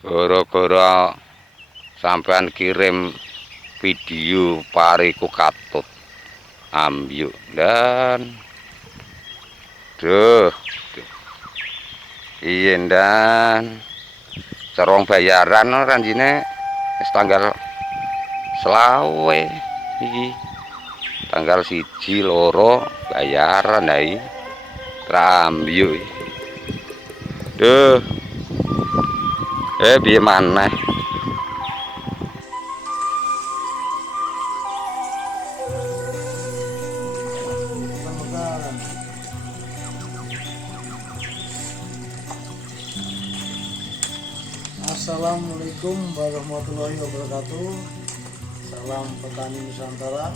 Gara-gara sampean kirim video pariku katut ambyuk dan duh iya dan cerong bayaran ranjine wis tanggal selawe iki tanggal 1, 2 bayaran hai ambyuk duh piye maneh. Assalamualaikum warahmatullahi wabarakatuh. Salam petani Nusantara.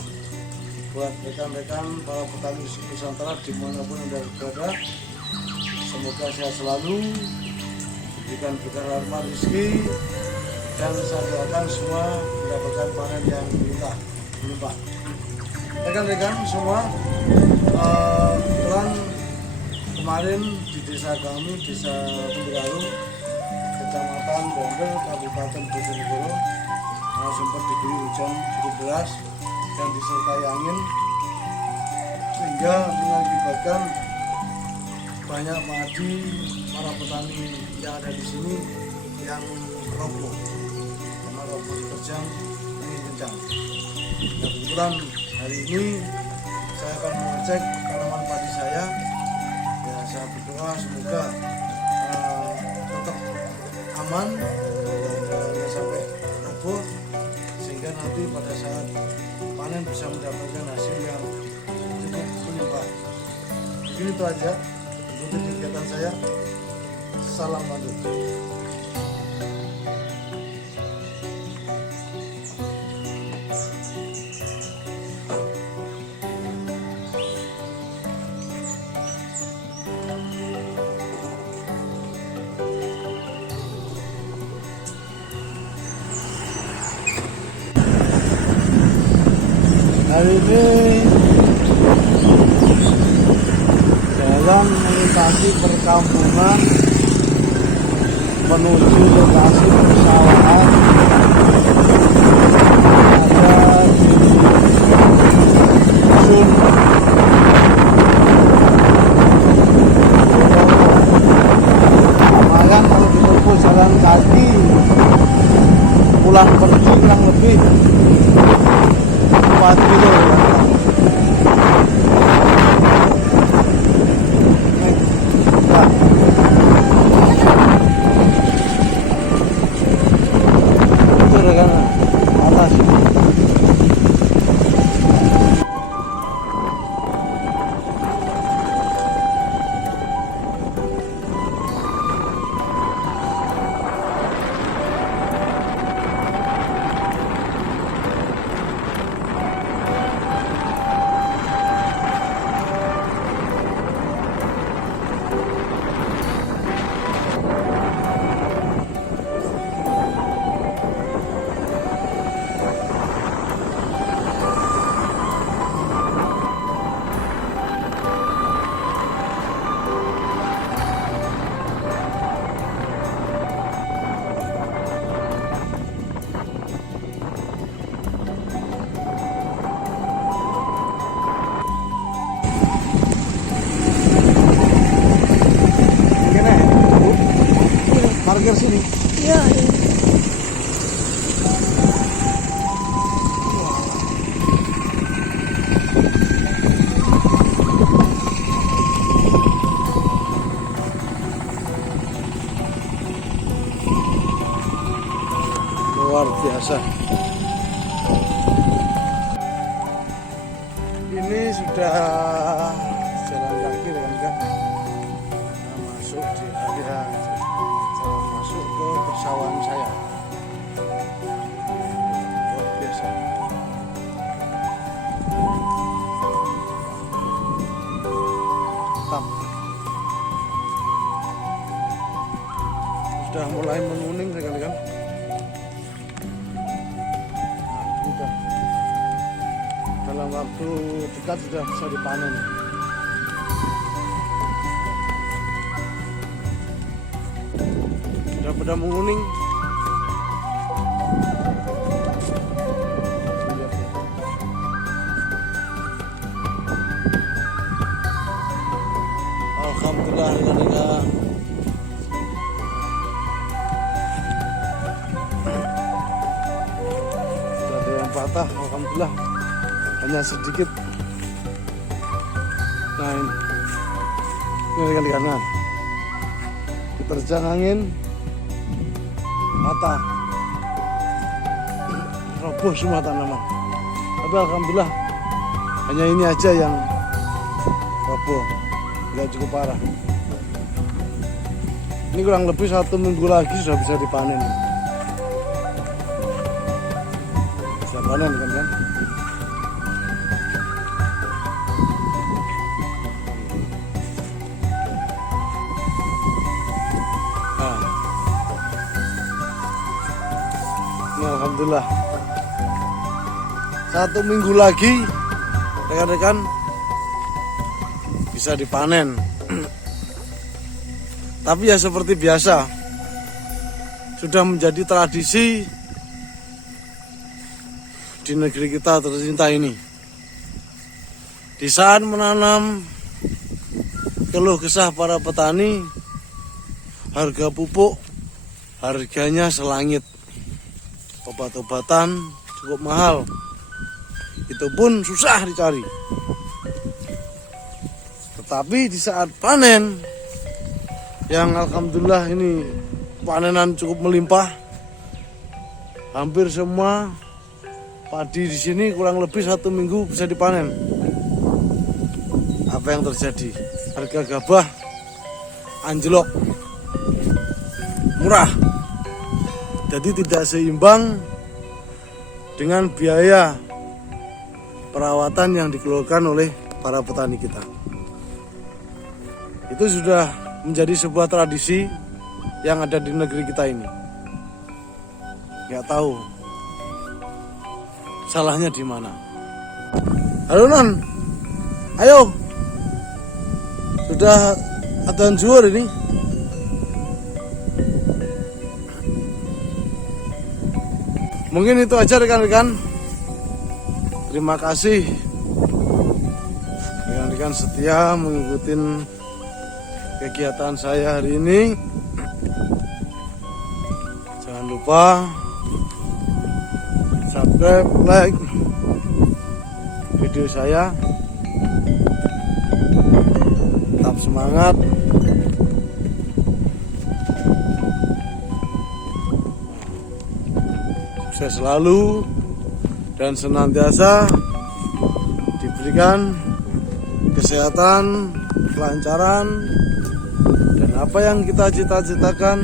Buat rekan-rekan para petani Nusantara dimanapun Anda berada, semoga sehat selalu, diberikan berkah rahmat rezeki, dan saya doakan semua mendapatkan panen yang berlimpah. Rekan-rekan semua, kebetulan kemarin di desa kami, desa Pembegaru, Kecamatan Bonder, Kabupaten Bojonegoro, sempat diguyur hujan cukup deras dan disertai angin sehingga mengakibatkan banyak padi para petani yang ada di sini yang roboh karena roboh diterjang angin kencang. Dan kebetulan hari ini saya akan mengecek tanaman padi saya. Ya, saya berdoa semoga tetap aman dan jangan sampai roboh sehingga nanti pada saat panen bisa mendapatkan hasil yang cukup berlimpah. Mungkin itu aja untuk kegiatan saya. Salam manut. Hari ini jalan melintasi perkampungan menuju lokasi persawahan ada di Dusun Amalan. Kalau ditempuh jalan kaki pulang pergi kurang lebih 4 kilo. Itu rekan atas. Parkir sini. Iya. Luar biasa. Ini sudah jalan kaki rekan-rekan. Masuk di area jalan masuk ke persawahan saya. Luar biasa. Mantap. Sudah mulai menguning rekan-rekan. Sudah dalam waktu dekat sudah bisa dipanen. Sudah pada menguning. patah, alhamdulillah hanya sedikit. Nah ini rekan-rekan, diterjang angin patah, roboh semua tanaman. Tapi alhamdulillah hanya ini aja yang roboh, nggak cukup parah. Ini kurang lebih 1 minggu lagi sudah bisa dipanen. Bisa panen kan? Nah, ini alhamdulillah 1 minggu lagi rekan-rekan bisa dipanen. Tapi ya seperti biasa, sudah menjadi tradisi di negeri kita tercinta ini. Di saat menanam, keluh kesah para petani, harga pupuk harganya selangit, obat-obatan cukup mahal, itu pun susah dicari. Tetapi di saat panen, yang alhamdulillah ini panenan cukup melimpah, hampir semua padi di sini kurang lebih 1 minggu bisa dipanen. Apa yang terjadi? Harga gabah anjlok, murah, jadi tidak seimbang dengan biaya perawatan yang dikeluarkan oleh para petani kita. Itu sudah menjadi sebuah tradisi yang ada di negeri kita ini. Nggak tahu salahnya di mana. Halo Non, ayo, sudah adzan zuhur ini. Mungkin itu aja rekan-rekan. Terima kasih rekan-rekan setia mengikuti kegiatan saya hari ini. Jangan lupa subscribe, like video saya. Tetap semangat. Sukses selalu dan senantiasa diberikan kesehatan, kelancaran, dan apa yang kita cita-citakan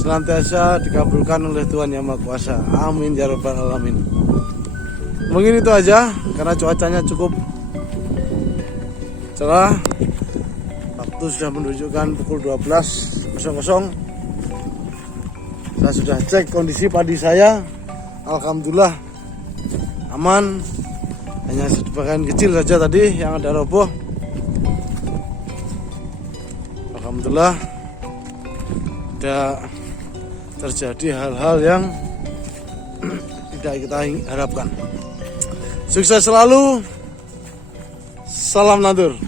senantiasa dikabulkan oleh Tuhan Yang Maha Kuasa. Amin ya rabbal alamin. Mungkin itu aja, karena cuacanya cukup cerah. Waktu sudah menunjukkan pukul 12.00. Saya sudah cek kondisi padi saya, alhamdulillah aman. Hanya sebagian kecil saja tadi yang ada roboh. Alhamdulillah tidak terjadi hal-hal yang tidak kita harapkan. Sukses selalu. Salam Nadur.